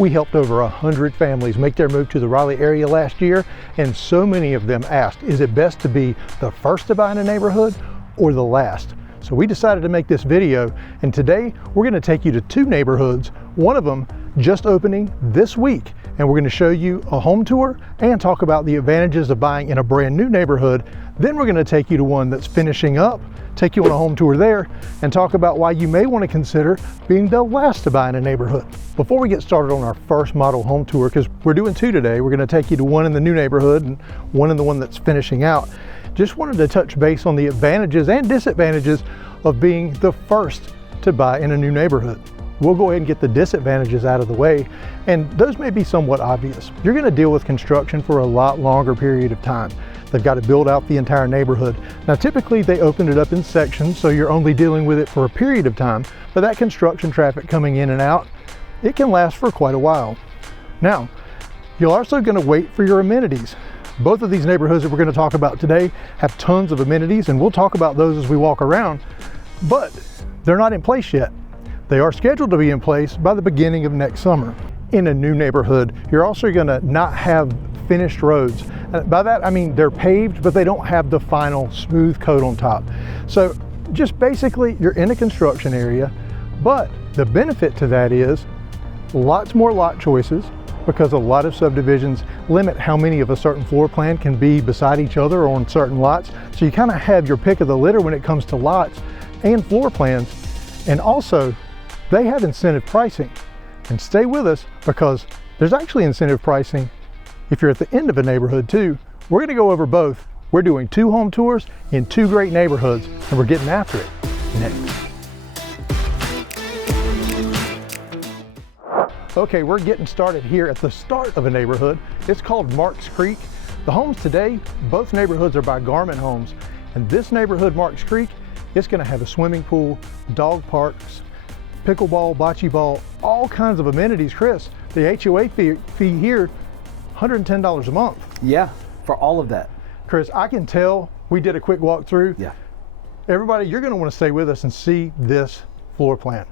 We helped over 100 families make their move to the Raleigh area last year, and so many of them asked, is it best to be the first to buy in a neighborhood or the last? So we decided to make this video, and today we're going to take you to two neighborhoods, one of them just opening this week, and we're going to show you a home tour and talk about the advantages of buying in a brand new neighborhood. Then we're going to take you to one that's finishing up, take you on a home tour there, and talk about why you may want to consider being the last to buy in a neighborhood. Before we get started on our first model home tour, because we're doing two today, we're going to take you to one in the new neighborhood and one in the one that's finishing out. Just wanted to touch base on the advantages and disadvantages of being the first to buy in a new neighborhood. We'll go ahead and get the disadvantages out of the way, and those may be somewhat obvious. You're going to deal with construction for a lot longer period of time. They've got to build out the entire neighborhood. Now typically they open it up in sections, so you're only dealing with it for a period of time, but that construction traffic coming in and out, it can last for quite a while. Now, you're also going to wait for your amenities. Both of these neighborhoods that we're going to talk about today have tons of amenities, and we'll talk about those as we walk around, but they're not in place yet. They are scheduled to be in place by the beginning of next summer. In a new neighborhood, you're also going to not have finished roads. By that I mean they're paved, but they don't have the final smooth coat on top. So just basically you're in a construction area, but the benefit to that is lots more lot choices, because a lot of subdivisions limit how many of a certain floor plan can be beside each other or on certain lots. So you kind of have your pick of the litter when it comes to lots and floor plans. And also they have incentive pricing. And stay with us, because there's actually incentive pricing if you're at the end of a neighborhood too. We're going to go over both. We're doing two home tours in two great neighborhoods, and we're getting after it next. Okay, we're getting started here at the start of a neighborhood. It's called Marks Creek. The homes today, both neighborhoods are by Garment Homes, and this neighborhood, Marks Creek, it's going to have a swimming pool, dog parks, pickleball, bocce ball, all kinds of amenities. Chris, the HOA fee here, $110 a month. Yeah, for all of that. Chris, I can tell, we did a quick walkthrough. Yeah. Everybody, you're going to want to stay with us and see this floor plan.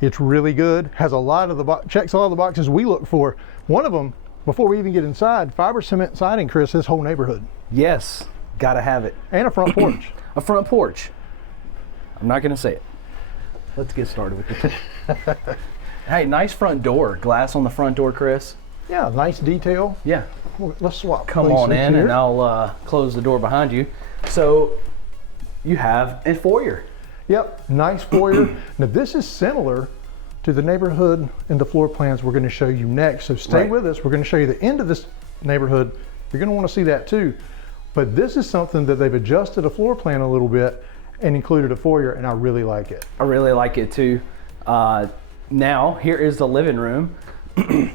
It's really good, has a lot of checks all of the boxes we look for. One of them, before we even get inside, fiber cement siding, Chris, this whole neighborhood. Yes, gotta have it. And a front porch. A front porch. I'm not gonna say it. Let's get started with it. Hey, nice front door. Glass on the front door, Chris. Yeah, nice detail. Yeah. Well, let's swap. Come on in here, and I'll close the door behind you. So you have a foyer. Yep, nice foyer. Now this is similar to the neighborhood and the floor plans we're going to show you next. So stay with us. We're going to show you the end of this neighborhood. You're going to want to see that too. But this is something that they've adjusted a floor plan a little bit and included a foyer, and I really like it. I really like it too. Now here is the living room.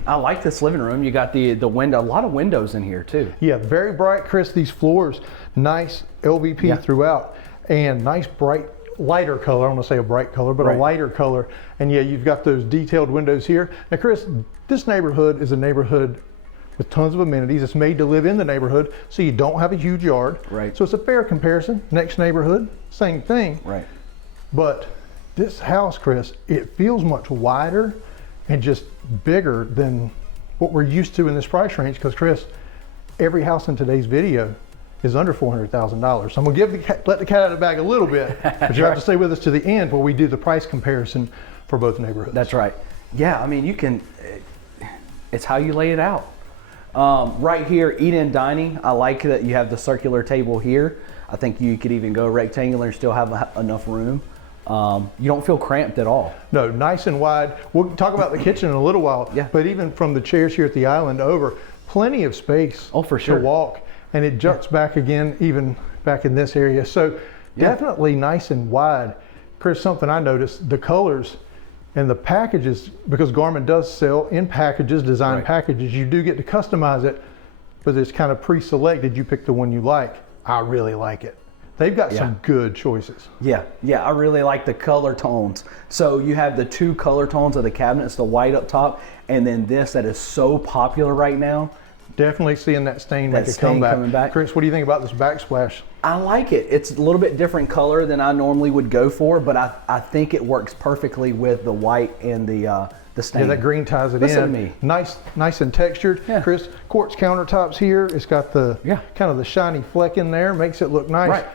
I like this living room. You got the window, a lot of windows in here too. Yeah, very bright, Chris. These floors, nice LVP throughout, and nice bright lighter color. I don't want to say a bright color, but a lighter color. And yeah, you've got those detailed windows here. Now Chris, this neighborhood is a neighborhood with tons of amenities. It's made to live in the neighborhood, so you don't have a huge yard. Right. So it's a fair comparison. Next neighborhood, same thing. Right. But this house, Chris, it feels much wider and just bigger than what we're used to in this price range, because Chris, every house in today's video is under $400,000. So I'm gonna let the cat out of the bag a little bit, but you have to stay with us to the end where we do the price comparison for both neighborhoods. That's right. Yeah, I mean, you can, it's how you lay it out. Right here, eating and dining. I like that you have the circular table here. I think you could even go rectangular and still have enough room. You don't feel cramped at all. No, nice and wide. We'll talk about the kitchen in a little while, but even from the chairs here at the island over, plenty of space to walk. And it juts back again, even back in this area. So definitely nice and wide. Chris, something I noticed, the colors and the packages, because Garmin does sell in packages, design packages, you do get to customize it, but it's kind of pre-selected. You pick the one you like. I really like it. They've got some good choices. Yeah, I really like the color tones. So you have the two color tones of the cabinets, the white up top, and then this that is so popular right now. Definitely seeing that stain make a comeback. Coming back. Chris, what do you think about this backsplash? I like it. It's a little bit different color than I normally would go for, but I think it works perfectly with the white and the the stain. Yeah, that green ties it Listen in. to me. Nice and textured. Yeah. Chris, quartz countertops here. It's got the kind of the shiny fleck in there, makes it look nice. Right.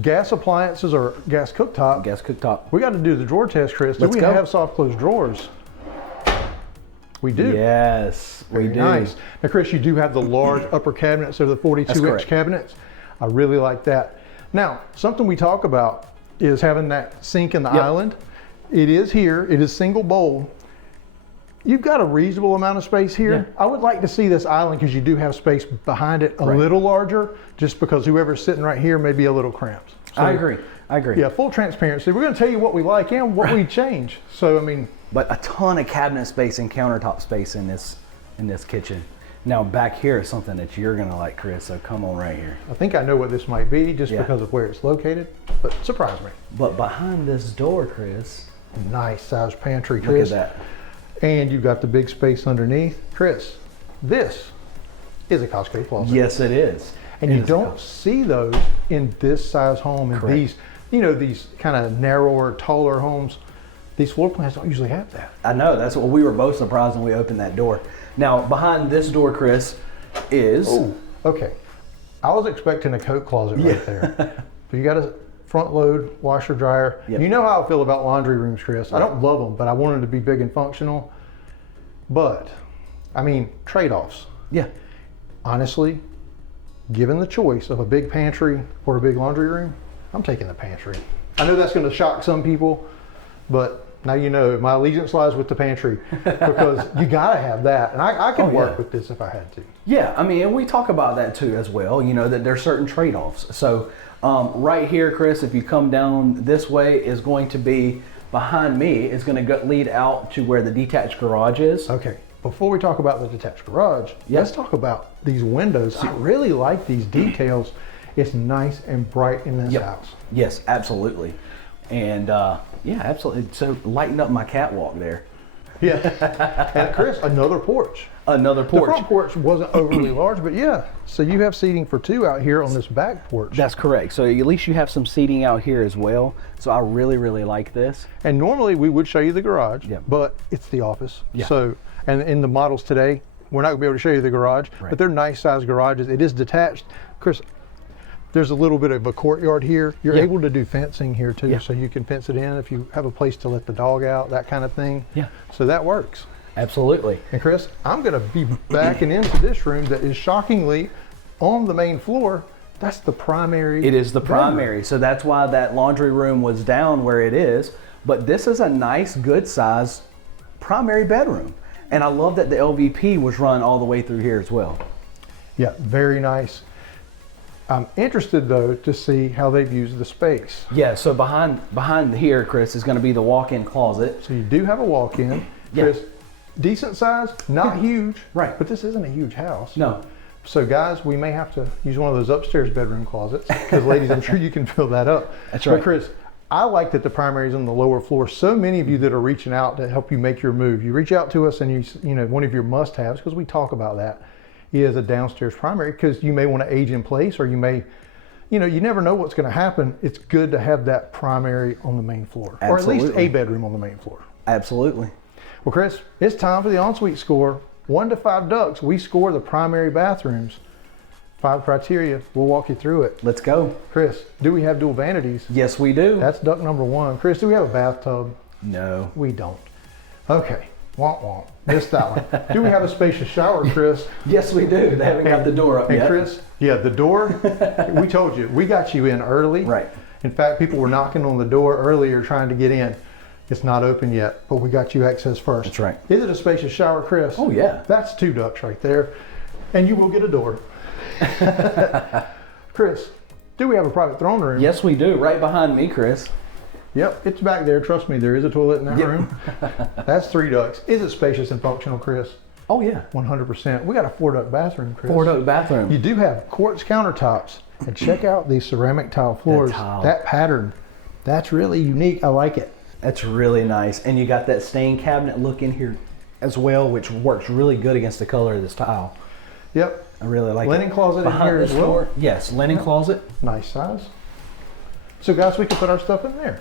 Gas appliances or gas cooktop. Gas cooktop. We got to do the drawer test, Chris. Do we have soft close drawers? We do. Yes, we do. Nice. Now, Chris, you do have the large upper cabinets, so the 42-inch cabinets. I really like that. Now, something we talk about is having that sink in the island. It is here. It is single bowl. You've got a reasonable amount of space here. Yeah. I would like to see this island because you do have space behind it a little larger, just because whoever's sitting right here may be a little cramped. So, I agree. Yeah, full transparency. We're going to tell you what we like and what we change. So, I mean. But a ton of cabinet space and countertop space in this kitchen. Now back here is something that you're going to like, Chris, so come on right here. I think I know what this might be just because of where it's located, but surprise me. But behind this door, Chris. Nice sized pantry, Chris. Look at that. And you've got the big space underneath. Chris, this is a Costco closet. Yes, it is. And you don't see those in this size home, in these, these kind of narrower, taller homes. These floor plans don't usually have that. I know, that's what we were both surprised when we opened that door. Now, behind this door, Chris, is... Oh, okay. I was expecting a coat closet right there. But you got a front load washer dryer. Yep. You know how I feel about laundry rooms, Chris. I don't love them, but I want them to be big and functional. But, I mean, trade-offs. Yeah. Honestly, given the choice of a big pantry or a big laundry room, I'm taking the pantry. I know that's going to shock some people, but now you know my allegiance lies with the pantry because you got to have that. And I can work with this if I had to. Yeah, I mean, and we talk about that too as well, that there's certain trade-offs. So right here, Chris, if you come down this way, is going to be behind me, is going to lead out to where the detached garage is. Okay, before we talk about the detached garage, let's talk about these windows. I really like these details. It's nice and bright in this house. Yes, absolutely. And yeah, absolutely. So lighten up my catwalk there. Yeah. And Chris, another porch. Another porch. The front porch wasn't overly large, but yeah. So you have seating for two out here on this back porch. That's correct. So at least you have some seating out here as well. So I really, really like this. And normally we would show you the garage, but it's the office. Yeah. So, and in the models today, we're not gonna be able to show you the garage, but they're nice sized garages. It is detached. Chris, there's a little bit of a courtyard here. You're able to do fencing here too, so you can fence it in if you have a place to let the dog out, that kind of thing. Yeah. So that works. Absolutely. And Chris, I'm gonna be backing into this room that is shockingly on the main floor. That's the primary. It is the primary. So that's why that laundry room was down where it is. But this is a nice, good size primary bedroom. And I love that the LVP was run all the way through here as well. Yeah, very nice. I'm interested though to see how they've used the space. Yeah, so behind here, Chris, is going to be the walk-in closet. So you do have a walk-in. Chris, decent size, not huge, but this isn't a huge house. No. So guys, we may have to use one of those upstairs bedroom closets because ladies, I'm sure you can fill that up. That's right. But Chris, I like that the primary is on the lower floor. So many of you that are reaching out to help you make your move, you reach out to us and you know, one of your must-haves, because we talk about that, is a downstairs primary, because you may want to age in place, or you may, you never know what's going to happen. It's good to have that primary on the main floor, or at least a bedroom on the main floor. Absolutely. Well, Chris, it's time for the ensuite score. 1 to 5 ducks. We score the primary bathrooms. 5 criteria. We'll walk you through it. Let's go. Chris, do we have dual vanities? Yes, we do. That's duck number 1. Chris, do we have a bathtub? No. We don't. Okay. Womp womp. Missed that one. Do we have a spacious shower, Chris? Yes, we do. They haven't got the door up yet. And Chris, the door, we told you, we got you in early. Right. In fact, people were knocking on the door earlier trying to get in. It's not open yet, but we got you access first. That's right. Is it a spacious shower, Chris? Oh, yeah. That's 2 ducks right there. And you will get a door. Chris, do we have a private throne room? Yes, we do. Right behind me, Chris. Yep, it's back there. Trust me, there is a toilet in that room. That's 3 ducks. Is it spacious and functional, Chris? Oh, yeah. 100%. We got a 4-duct bathroom, Chris. 4-duct bathroom. You do have quartz countertops. And check out these ceramic tile floors. That pattern, that's really unique. I like it. That's really nice. And you got that stained cabinet look in here as well, which works really good against the color of this tile. Yep. I really like it. Linen closet in here as well. Yes, linen closet. Nice size. So guys, we can put our stuff in there.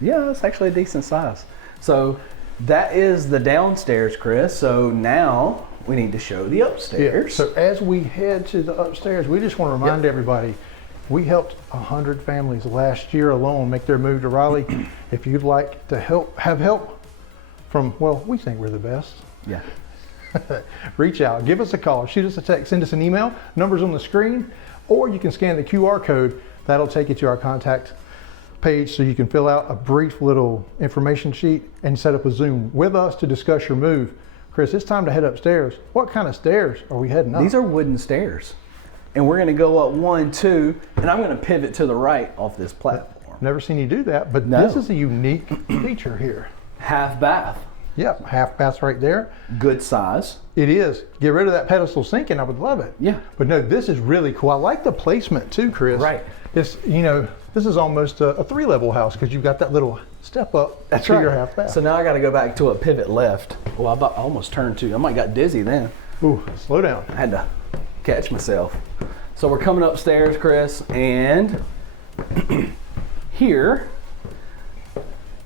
Yeah, it's actually a decent size. So that is the downstairs, Chris. So now we need to show the upstairs. Yeah. So as we head to the upstairs, we just want to remind everybody, we helped 100 families last year alone make their move to Raleigh. If you'd like to have help from, well, we think we're the best. Yeah. Reach out, give us a call, shoot us a text, send us an email, numbers on the screen, or you can scan the QR code. That'll take you to our contact page so you can fill out a brief little information sheet and set up a Zoom with us to discuss your move. Chris, it's time to head upstairs. What kind of stairs are we heading up? These are wooden stairs. And we're gonna go up 1, 2, and I'm gonna pivot to the right off this platform. Never seen you do that, but this is a unique feature here. Half bath. Yep, half bath right there. Good size. It is. Get rid of that pedestal sink and I would love it. Yeah. But no, this is really cool. I like the placement too, Chris. Right. It's, you know, this is almost a 3-level house because you've got that little step up to your half bath. So now I got to go back to a pivot left. Well, I almost turned to. I might got dizzy then. Ooh, slow down. I had to catch myself. So we're coming upstairs, Chris, and here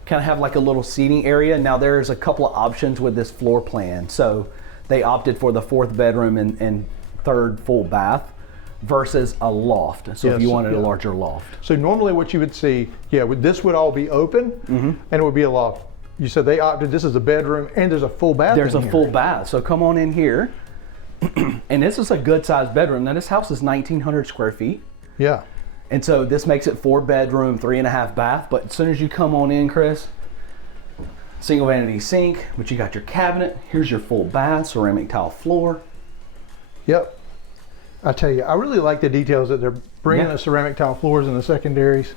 kind of have like a little seating area. Now there's a couple of options with this floor plan. So they opted for the 4th bedroom and 3rd full bath versus a loft. So if you wanted a larger loft. So normally what you would see, this would all be open and it would be a loft. You said they opted, this is a bedroom and there's a full bath. There's a full bath. So come on in here. And this is a good sized bedroom. Now this house is 1,900 square feet. Yeah. And so this makes it 4 bedroom, 3.5 bath. But as soon as you come on in, Chris, single vanity sink, but you got your cabinet. Here's your full bath, ceramic tile floor. Yep. I tell you, I really like the details that they're bringing the ceramic tile floors in the secondaries.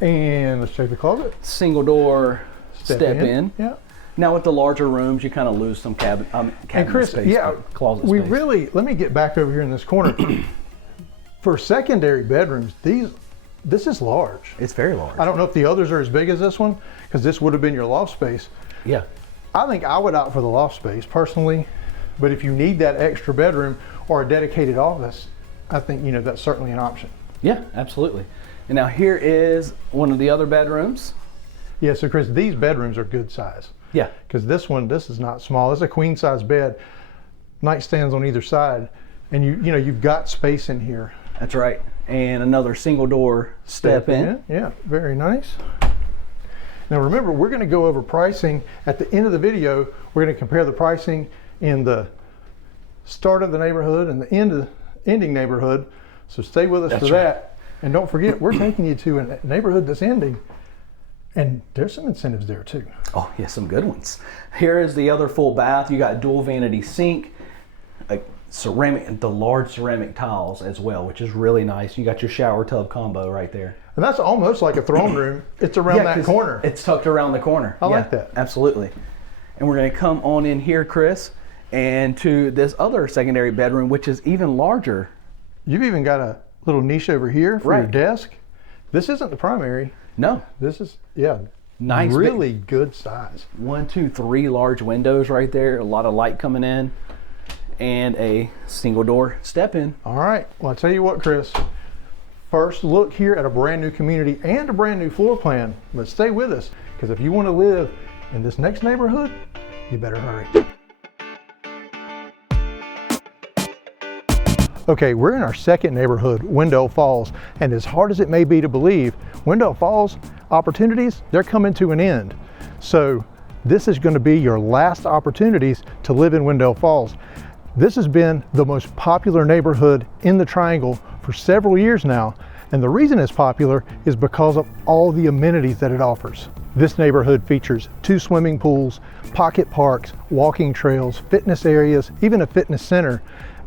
And let's check the closet. Single door, step in. Yeah. Now with the larger rooms, you kind of lose some cabinet and Chris, space, closet we space. really, let me get back over here in this corner. For secondary bedrooms, this is large. It's very large. I don't know if the others are as big as this one, because this would have been your loft space. Yeah. I think I would opt for the loft space personally, but if you need that extra bedroom or a dedicated office, I think, you know, that's certainly an option. Yeah, absolutely. And now here is one of the other bedrooms. Yeah, so Chris, these bedrooms are good size. Yeah. Because this is not small. It's a queen size bed, nightstands on either side, and you've got space in here. That's right. And another single door step in. Yeah, very nice. Now remember, we're going to go over pricing at the end of the video. We're going to compare the pricing in the start of the neighborhood and the ending neighborhood. So stay with us for that. And don't forget, we're taking you to a neighborhood that's ending. And there's some incentives there too. Oh yeah, some good ones. Here is the other full bath. You got dual vanity sink, the large ceramic tiles as well, which is really nice. You got your shower tub combo right there. And that's almost like a throne room. It's around that corner. It's tucked around the corner. I like that. Absolutely. And we're going to come on in here, Chris, and to this other secondary bedroom, which is even larger. You've even got a little niche over here for your desk. This isn't the primary. No. This is, nice. Really good size. 1, 2, 3 large windows right there. A lot of light coming in. And a single door step in. All right. Well, I'll tell you what, Chris. First look here at a brand new community and a brand new floor plan. But stay with us, because if you want to live in this next neighborhood, you better hurry. Okay, we're in our second neighborhood, Wendell Falls, and as hard as it may be to believe, Wendell Falls opportunities, they're coming to an end. So this is going to be your last opportunities to live in Wendell Falls. This has been the most popular neighborhood in the Triangle for several years now, and the reason it's popular is because of all the amenities that it offers. This neighborhood features 2 swimming pools, pocket parks, walking trails, fitness areas, even a fitness center,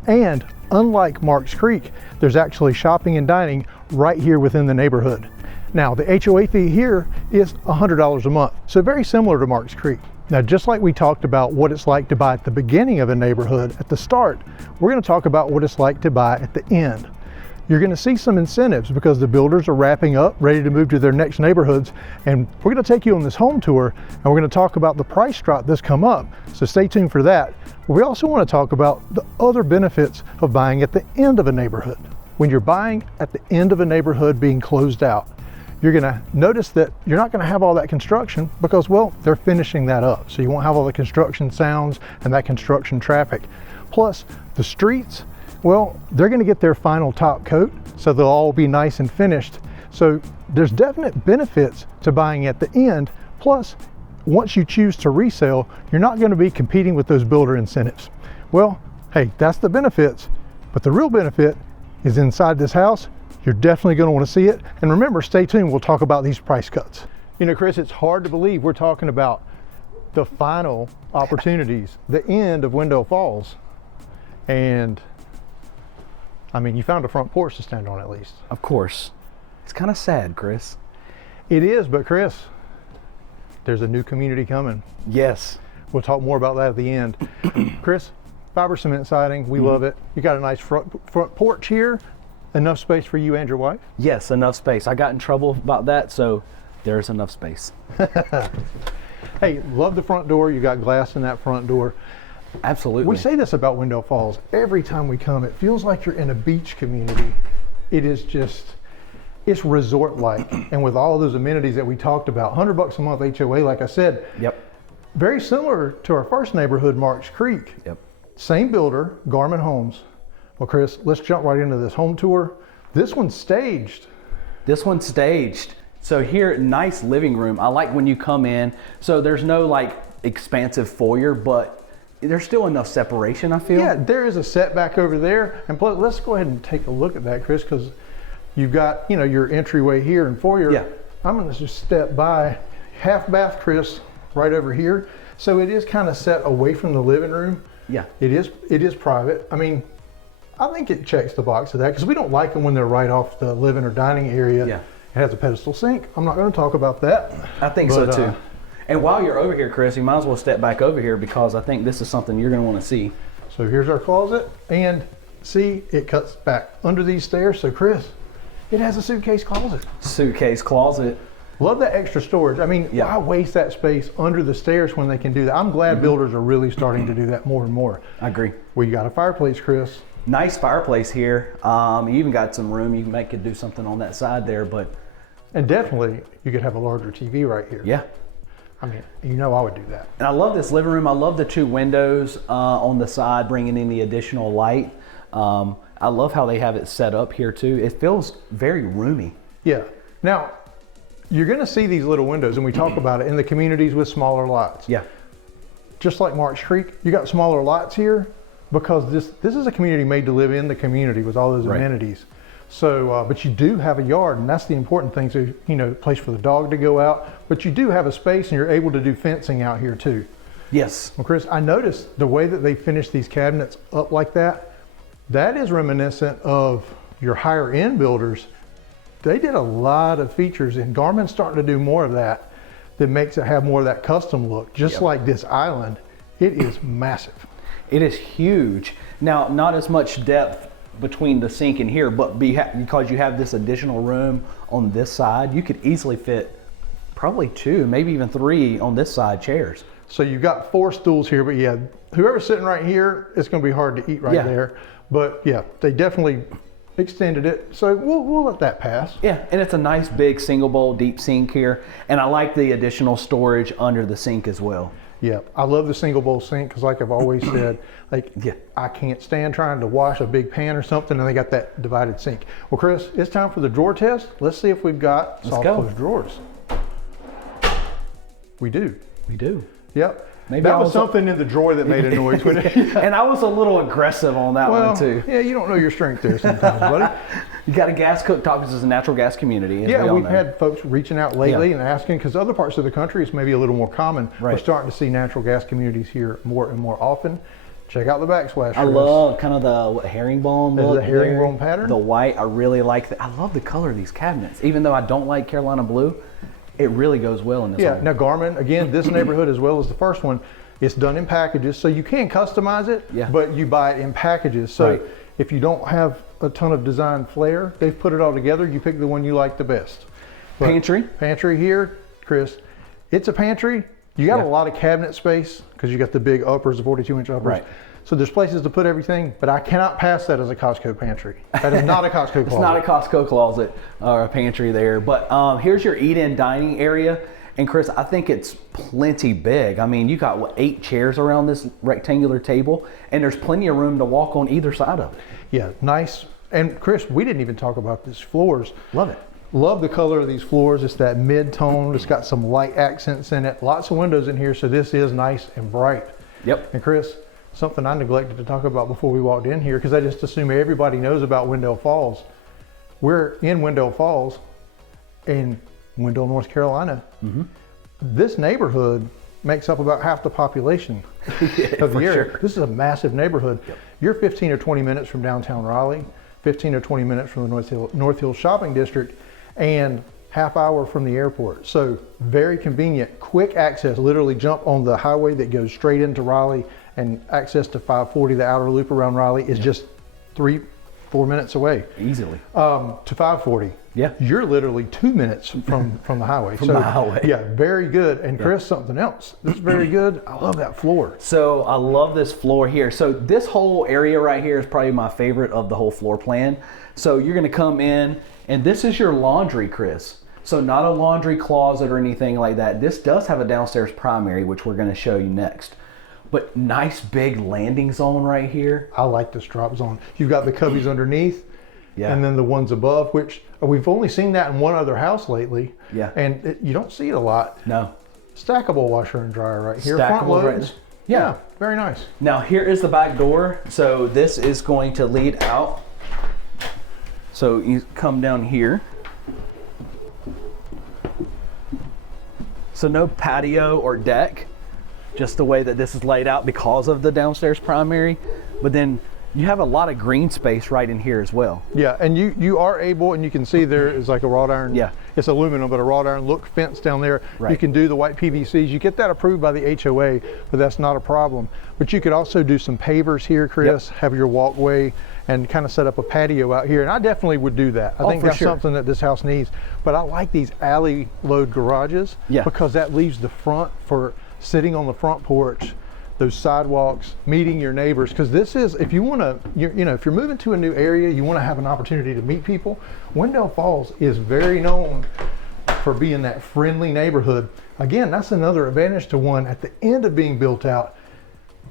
and unlike Marks Creek, there's actually shopping and dining right here within the neighborhood. Now, the HOA fee here is $100 a month, so very similar to Marks Creek. Now, just like we talked about what it's like to buy at the beginning of a neighborhood at the start, we're going to talk about what it's like to buy at the end. You're going to see some incentives because the builders are wrapping up, ready to move to their next neighborhoods, and we're going to take you on this home tour, and we're going to talk about the price drop that's come up, so stay tuned for that. We also want to talk about the other benefits of buying at the end of a neighborhood. When you're buying at the end of a neighborhood being closed out, you're gonna notice that you're not gonna have all that construction because, well, they're finishing that up. So you won't have all the construction sounds and that construction traffic. Plus the streets, well, they're gonna get their final top coat, so they'll all be nice and finished. So there's definite benefits to buying at the end. Plus, once you choose to resell, you're not gonna be competing with those builder incentives. Well, hey, that's the benefits, but the real benefit is inside this house. You're definitely gonna wanna see it. And remember, stay tuned, we'll talk about these price cuts. You know, Chris, it's hard to believe we're talking about the final opportunities, the end of Wendell Falls. And I mean, you found a front porch to stand on at least. Of course. It's kind of sad, Chris. It is, but Chris, there's a new community coming. Yes. We'll talk more about that at the end. Chris, fiber cement siding, we love it. You got a nice front porch here. Enough space for you and your wife? Yes, enough space. I got in trouble about that, so there's enough space. Hey, love the front door. You got glass in that front door. Absolutely. We say this about Wendell Falls. Every time we come, it feels like you're in a beach community. It is just, it's resort-like. And with all those amenities that we talked about, $100 a month HOA, like I said. Yep. Very similar to our first neighborhood, Marks Creek. Yep. Same builder, Garmin Homes. Well, Chris, let's jump right into this home tour. This one's staged. This one's staged. So here, nice living room. I like when you come in. So there's no like expansive foyer, but there's still enough separation, I feel. Yeah, there is a setback over there. And plus, let's go ahead and take a look at that, Chris, because you've got, you know, your entryway here and foyer. Yeah. I'm gonna just step by. Half bath, Chris, right over here. So it is kind of set away from the living room. Yeah. It is private. I mean, I think it checks the box of that because we don't like them when they're right off the living or dining area. Yeah. It has a pedestal sink. I'm not going to talk about that. I think so too. And while you're over here, Chris, you might as well step back over here because I think this is something you're going to want to see. So here's our closet, and see, it cuts back under these stairs. So Chris, it has a suitcase closet. Suitcase closet. Love that extra storage. I mean, Yeah. why waste that space under the stairs when they can do that? I'm glad builders are really starting to do that more and more. I agree. Well, you got a fireplace, Chris. Nice fireplace here. You even got some room. You could do something on that side there, but. And definitely, you could have a larger TV right here. Yeah. I mean, you know I would do that. And I love this living room. I love the two windows on the side, bringing in the additional light. I love how they have it set up here too. It feels very roomy. Yeah. Now, you're going to see these little windows, and we talk about it in the communities with smaller lots. Yeah. Just like Marks Creek, you got smaller lots here because this is a community made to live in the community with all those amenities. So, but you do have a yard, and that's the important thing. So, you know, place for the dog to go out, but you do have a space, and you're able to do fencing out here too. Yes. Well, Chris, I noticed the way that they finished these cabinets up like that. That is reminiscent of your higher end builders. They did a lot of features, and Garmin's starting to do more of that. That makes it have more of that custom look. Just like this island, it is massive. It is huge. Now, not as much depth between the sink and here, but because you have this additional room on this side, you could easily fit probably 2, maybe even 3 on this side chairs. So you've got 4 stools here, but yeah, whoever's sitting right here, it's going to be hard to eat right there. But yeah, they definitely extended it, so we'll let that pass. Yeah, and it's a nice big single bowl deep sink here, and I like the additional storage under the sink as well. Yeah, I love the single bowl sink because, like I've always said, like I can't stand trying to wash a big pan or something, and they got that divided sink. Well, Chris, it's time for the drawer test. Let's see if we've got soft close drawers. We do. We do. Yep. Maybe that was something in the drawer that made a noise. When and I was a little aggressive on that one too. Yeah, you don't know your strength there sometimes, buddy. You got a gas cooktop. This is a natural gas community. Yeah, we've had folks reaching out lately and asking, because other parts of the country it's maybe a little more common. Right. We're starting to see natural gas communities here more and more often. Check out the backsplash. I love kind of the herringbone look. The herringbone pattern. The white, I really like that. I love the color of these cabinets. Even though I don't like Carolina blue, it really goes well in this home. Now Garmin, again, this neighborhood as well as the first one, it's done in packages, so you can customize it, but you buy it in packages. So if you don't have a ton of design flair, they've put it all together. You pick the one you like the best. But pantry. Pantry here, Chris. It's a pantry, You got a lot of cabinet space because you got the big uppers, the 42-inch uppers. Right. So there's places to put everything, but I cannot pass that as a Costco pantry. That is not a Costco closet. It's not a Costco closet or a pantry there. But here's your eat-in dining area. And Chris, I think it's plenty big. I mean, you got, what, 8 chairs around this rectangular table, and there's plenty of room to walk on either side of it. Yeah, nice. And Chris, we didn't even talk about these floors. Love it. Love the color of these floors. It's that mid-tone. It's got some light accents in it. Lots of windows in here, so this is nice and bright. Yep. And Chris, something I neglected to talk about before we walked in here, because I just assume everybody knows about Wendell Falls. We're in Wendell Falls in Wendell, North Carolina. This neighborhood makes up about half the population of the area. Sure. This is a massive neighborhood. Yep. You're 15 or 20 minutes from downtown Raleigh, 15 or 20 minutes from the North Hill Shopping District, and half hour from the airport. So very convenient, quick access. Literally jump on the highway that goes straight into Raleigh, and access to 540, the outer loop around Raleigh, is just 3-4 minutes away. Easily. To 540. Yeah. You're literally 2 minutes from the highway. From the highway. Yeah, very good. And Chris, something else. This is very good. I love that floor. So I love this floor here. So this whole area right here is probably my favorite of the whole floor plan. So you're gonna come in, and this is your laundry, Chris. So not a laundry closet or anything like that. This does have a downstairs primary, which we're gonna show you next. But nice big landing zone right here. I like this drop zone. You've got the cubbies underneath, and then the ones above, which we've only seen that in one other house lately. Yeah. And you don't see it a lot. No. Stackable washer and dryer right here. Stackable Front loads. right there. Yeah, very nice. Now here is the back door. So this is going to lead out. So you come down here. So no patio or deck, just the way that this is laid out because of the downstairs primary. But then you have a lot of green space right in here as well. Yeah, and you are able, and you can see there is like a wrought iron. Yeah. It's aluminum, but a wrought iron look fence down there. Right. You can do the white PVCs. You get that approved by the HOA, but that's not a problem. But you could also do some pavers here, Chris, have your walkway, and kind of set up a patio out here. And I definitely would do that. I think that's something that this house needs. But I like these alley load garages because that leaves the front for sitting on the front porch, those sidewalks, meeting your neighbors. Because this is, if you want to, you know, if you're moving to a new area, you want to have an opportunity to meet people. Wendell Falls is very known for being that friendly neighborhood. Again, that's another advantage to one. At the end of being built out,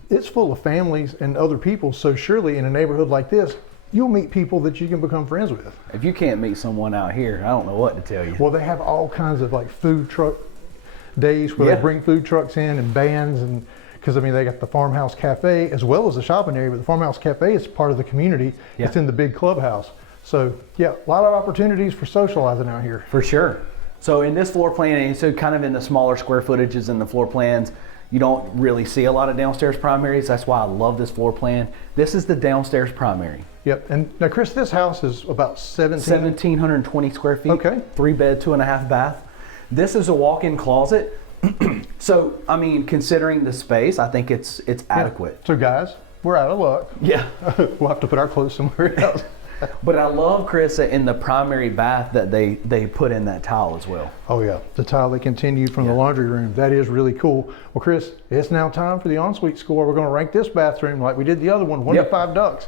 it's full of families and other people. So surely in a neighborhood like this, you'll meet people that you can become friends with. If you can't meet someone out here, I don't know what to tell you. Well, they have all kinds of like food truck days where they bring food trucks in and bands, and because I mean they got the farmhouse cafe as well as the shopping area, but the farmhouse cafe is part of the community. It's in the big clubhouse. So yeah, a lot of opportunities for socializing out here. For sure. So in this floor plan, and so kind of in the smaller square footages in the floor plans, you don't really see a lot of downstairs primaries. That's why I love this floor plan. This is the downstairs primary. Yep. And now, Chris, this house is about 1,720 square feet. Okay. 3 bed, 2.5 bath. This is a walk-in closet. So, I mean, considering the space, I think it's adequate. So guys, we're out of luck. Yeah. We'll have to put our clothes somewhere else. But I love, Chris, in the primary bath that they put in that tile as well. Oh yeah, the tile they continued from the laundry room. That is really cool. Well, Chris, it's now time for the ensuite score. We're going to rank this bathroom like we did the other one, 1 to 5 ducks.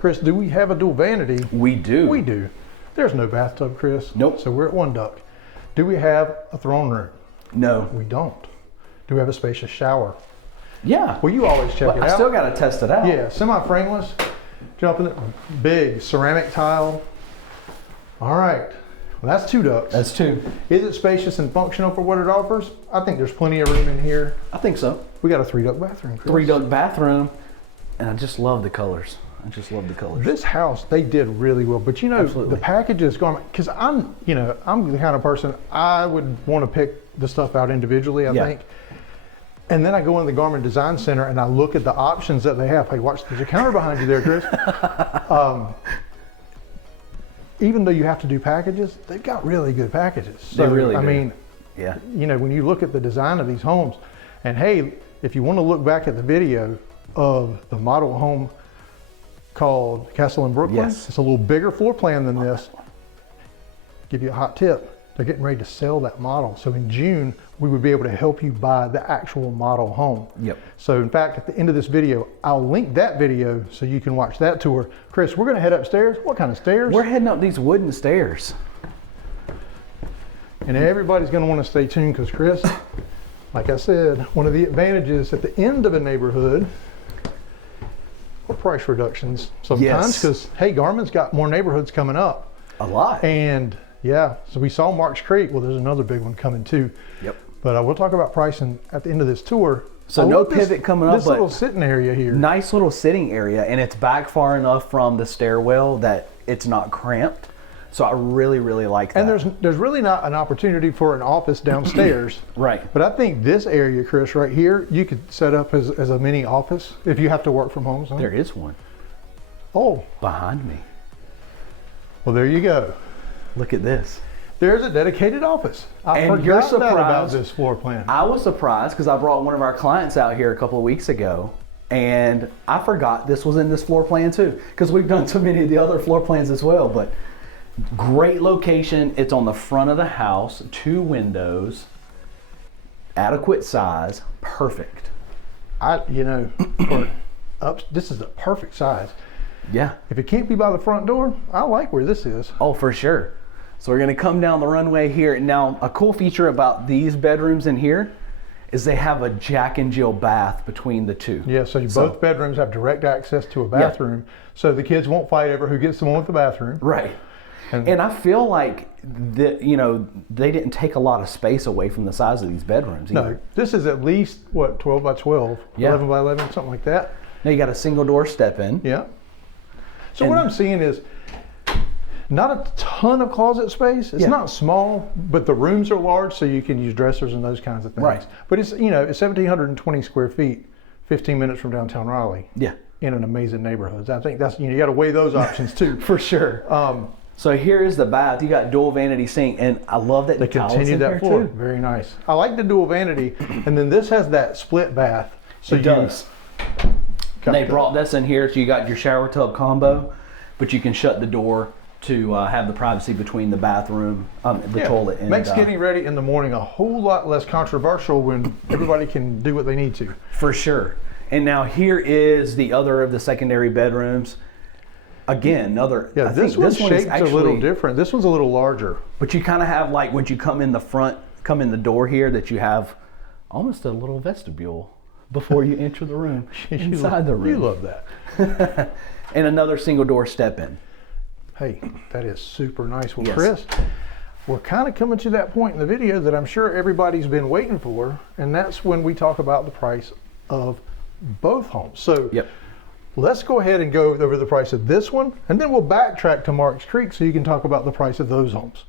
Chris, do we have a dual vanity? We do. We do. There's no bathtub, Chris. Nope. So we're at 1 duck. Do we have a throne room? No. We don't. Do we have a spacious shower? Yeah. Well, you always check it out. I still got to test it out. Yeah, semi-frameless. Jump in it. Big ceramic tile. All right. Well, that's 2 ducts. That's 2. Is it spacious and functional for what it offers? I think there's plenty of room in here. I think so. We got a 3-duct bathroom, Chris. 3-duct bathroom, and I just love the colors. I just love the colors. This house, they did really well. But you know, the packages going, because I'm the kind of person, I would want to pick the stuff out individually, I think. And then I go in the Garment Design Center and I look at the options that they have. Hey, watch, there's a counter behind you there, Chris. Even though you have to do packages, they've got really good packages. So, they really do. I mean, you know, when you look at the design of these homes, and hey, if you want to look back at the video of the model home called Castle in Brooklyn, it's a little bigger floor plan than this. Give you a hot tip. They're getting ready to sell that model. So in June, we would be able to help you buy the actual model home. Yep. So in fact, at the end of this video, I'll link that video so you can watch that tour. Chris, we're gonna head upstairs. What kind of stairs? We're heading up these wooden stairs. And everybody's gonna wanna stay tuned because Chris, like I said, one of the advantages at the end of a neighborhood are price reductions sometimes because, hey, Garmin's got more neighborhoods coming up. A lot. And yeah, so we saw Marks Creek. Well, there's another big one coming too. Yep. But we'll talk about pricing at the end of this tour. So no pivot coming up, this little sitting area here. Nice little sitting area, and it's back far enough from the stairwell that it's not cramped. So I really, really like that. And there's really not an opportunity for an office downstairs. Right. But I think this area, Chris, right here, you could set up as a mini office if you have to work from home. There is one. Oh. Behind me. Well, there you go. Look at this. There's a dedicated office. I forgot that about this floor plan. I was surprised because I brought one of our clients out here a couple of weeks ago, and I forgot this was in this floor plan too, because we've done so many of the other floor plans as well. But great location. It's on the front of the house, 2 windows, adequate size, perfect. This is a perfect size. Yeah. If it can't be by the front door, I like where this is. Oh, for sure. So we're gonna come down the runway here. Now, a cool feature about these bedrooms in here is they have a Jack and Jill bath between the two. Yeah, so both bedrooms have direct access to a bathroom, so the kids won't fight over who gets the one with the bathroom. Right. And I feel like they didn't take a lot of space away from the size of these bedrooms either. No, this is at least, 12 by 12, 11 by 11, something like that. Now you got a single door step in. Yeah. So what I'm seeing is not a ton of closet space. It's not small, but the rooms are large, so you can use dressers and those kinds of things. Right. But it's, it's 1,720 square feet, 15 minutes from downtown Raleigh. Yeah. In an amazing neighborhood. I think that's, you got to weigh those options too. For sure. So here is the bath. You got dual vanity sink, and I love that they continue that floor. Too. Very nice. I like the dual vanity, and then this has that split bath. So it does. And they brought this in here, so you got your shower tub combo, but you can shut the door to have the privacy between the bathroom, the toilet. And makes getting ready in the morning a whole lot less controversial when everybody can do what they need to. For sure. And now here is the other of the secondary bedrooms. Again, this one's shaped a little different. This one's a little larger. But you kind of have, like, when you come in the door here, that you have almost a little vestibule before you enter the room, inside the room. You love that. And another single door step in. Hey, that is super nice. Well, Chris, we're kind of coming to that point in the video that I'm sure everybody's been waiting for, and that's when we talk about the price of both homes. So let's go ahead and go over the price of this one, and then we'll backtrack to Marks Creek so you can talk about the price of those homes.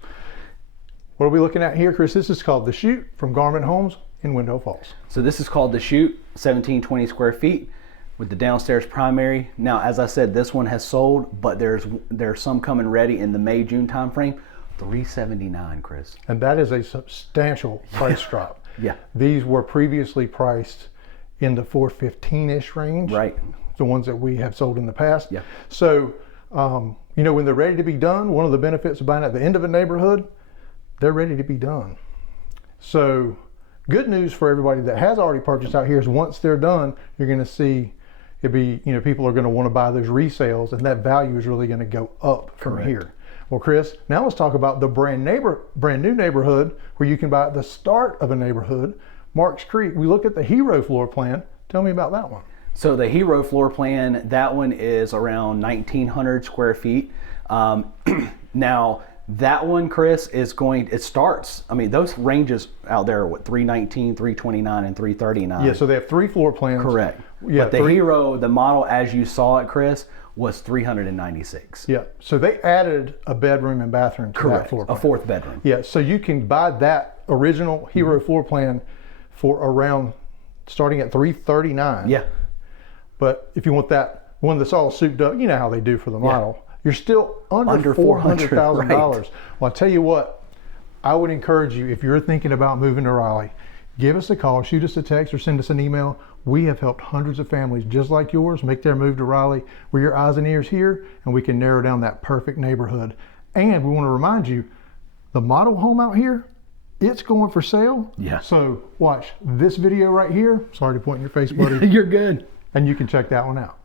What are we looking at here, Chris? This is called The Chute from Garmin Homes in Wendell Falls. So this is called The Chute, 1,720 square feet with the downstairs primary. Now, as I said, this one has sold, but there's some coming ready in the May-June timeframe. $379, Chris. And that is a substantial price drop. Yeah. These were previously priced in the $415-ish range. Right. The ones that we have sold in the past. Yeah. So, when they're ready to be done, one of the benefits of buying at the end of a neighborhood, they're ready to be done. So, good news for everybody that has already purchased out here is once they're done, you're going to see people are going to want to buy those resales, and that value is really going to go up from here. Well, Chris, now let's talk about the brand new neighborhood where you can buy at the start of a neighborhood, Marks Creek. We look at the Hero floor plan. Tell me about that one. So the Hero floor plan, that one is around 1,900 square feet. Now, that one, Chris, it starts, those ranges out there are what, 319, 329, and 339. Yeah, so they have 3 floor plans. Correct. Yeah, but the Hero, the model as you saw it, Chris, was 396. Yeah, so they added a bedroom and bathroom to that floor plan. A 4th bedroom. Yeah, so you can buy that original Hero floor plan for around, starting at 339. Yeah. But if you want that one that's all souped up, you know how they do for the model, you're still under $400,000. Right. Well, I tell you what, I would encourage you, if you're thinking about moving to Raleigh, give us a call, shoot us a text, or send us an email. We have helped hundreds of families just like yours make their move to Raleigh. We're your eyes and ears here, and we can narrow down that perfect neighborhood. And we want to remind you, the model home out here it's going for sale. Yeah. So watch this video right here. Sorry to point in your face, buddy. You're good. And you can check that one out.